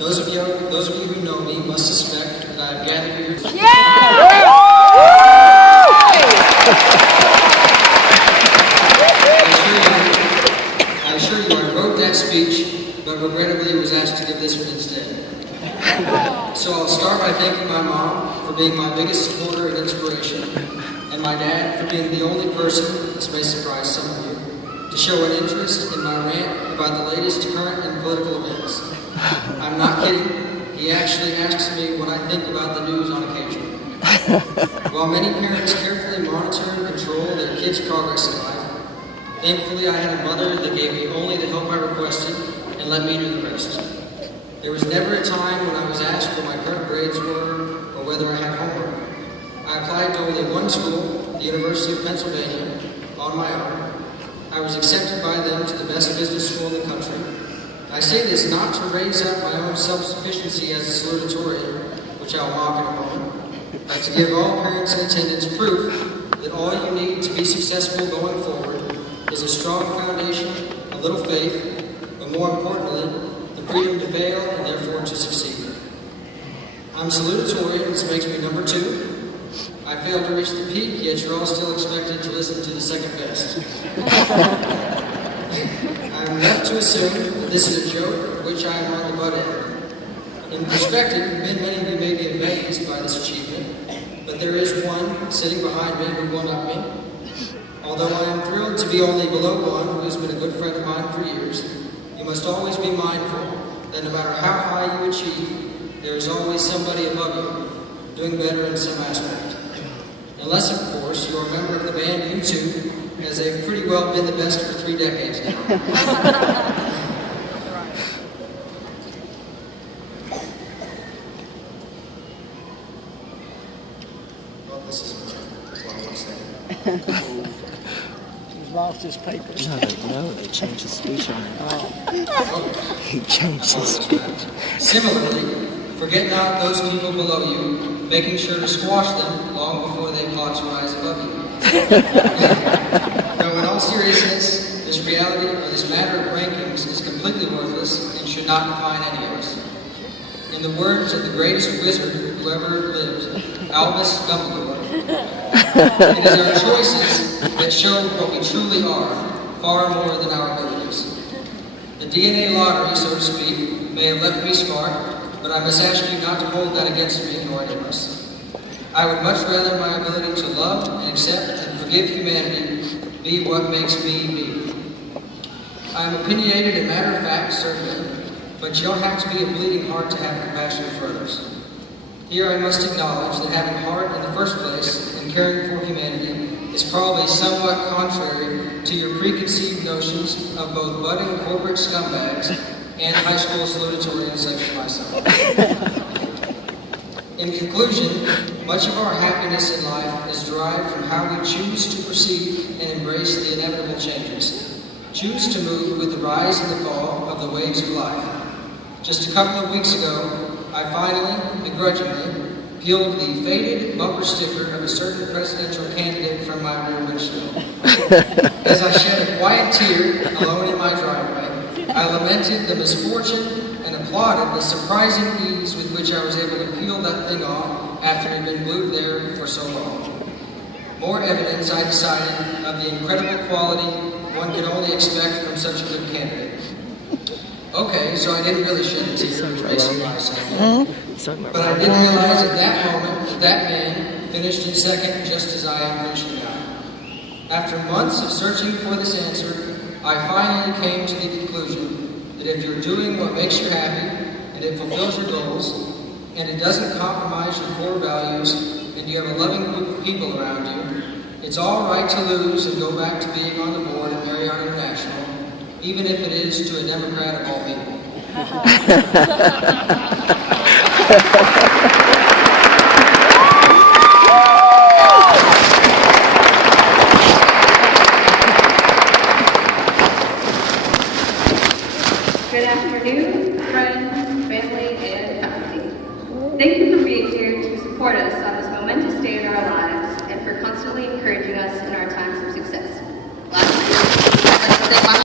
Those of you who know me must suspect that I have gathered here. I assure you, I wrote that speech, but regrettably was asked to give this one instead. So I'll start by thanking my mom for being my biggest supporter and inspiration, and my dad for being the only person, this may surprise some of you, to show an interest in my rant about the latest current and political events. I'm not kidding. He actually asks me what I think about the news on occasion. While many parents carefully monitor and control their kids' progress in life, thankfully I had a mother that gave me only the help I requested and let me do the rest. There was never a time when I was asked what my current grades were or whether I had homework. I applied to only one school, the University of Pennsylvania, on my own. I was accepted by them to the best business school in the country. I say this not to raise up my own self-sufficiency as a salutatorian, which I'll mock in a moment, but to give all parents in attendance proof that all you need to be successful going forward is a strong foundation, a little faith, but more importantly, the freedom to fail and therefore to succeed. I'm salutatorian, this makes me number 2. I failed to reach the peak, yet you're all still expected to listen to the second best. I'm left to assume that this is a joke of which I am on the butt end. In perspective, many of you may be amazed by this achievement, but there is one sitting behind me who won up me. Although I am thrilled to be only below one who has been a good friend of mine for years, you must always be mindful that no matter how high you achieve, there is always somebody above you doing better in some aspect. Unless, of course, you're a member of the band U2, as they've pretty well been the best for 3 decades now. Well, this is what I want to say. He's lost his papers. No, they changed his speech on him. He changed his speech. Similarly, forget not those people below you, making sure to squash them long before they plot to rise above you. No, in all seriousness, this reality or this matter of rankings is completely worthless and should not define any of us. In the words of the greatest wizard who ever lived, Albus Dumbledore, it is our choices that show what we truly are, far more than our abilities. The DNA lottery, so to speak, may have left me smart, but I must ask you not to hold that against me nor any of us. I would much rather my ability to love and accept and forgive humanity be what makes me me. I am opinionated and matter of fact, certainly, but you don't have to be a bleeding heart to have compassion for others. Here I must acknowledge that having heart in the first place and caring for humanity is probably somewhat contrary to your preconceived notions of both budding corporate scumbags and high school salutatorians such as myself. In conclusion, much of our happiness in life is derived from how we choose to perceive and embrace the inevitable changes. Choose to move with the rise and the fall of the waves of life. Just a couple of weeks ago, I finally, begrudgingly, peeled the faded bumper sticker of a certain presidential candidate from my rear windshield. As I shed a quiet tear alone in my driveway, I lamented the misfortune and applauded the surprising ease with which I was able to peel that thing off after it had been glued there for so long. More evidence, I decided, of the incredible quality one can only expect from such a good candidate. Okay, so I didn't really shed a tear, basically what I said. But I didn't realize at that moment that that man finished in second just as I am finishing now. After months of searching for this answer, I finally came to the conclusion that if you're doing what makes you happy, and it fulfills your goals, and it doesn't compromise your core values, and you have a loving group of people around you, it's all right to lose and go back to being on the board at Marriott International, even if it is to a Democrat of all people. Good afternoon, friends, family, and faculty. Thank you for being here to support us on this momentous day in our lives and for constantly encouraging us in our times of success. Lastly, I'd like to thank my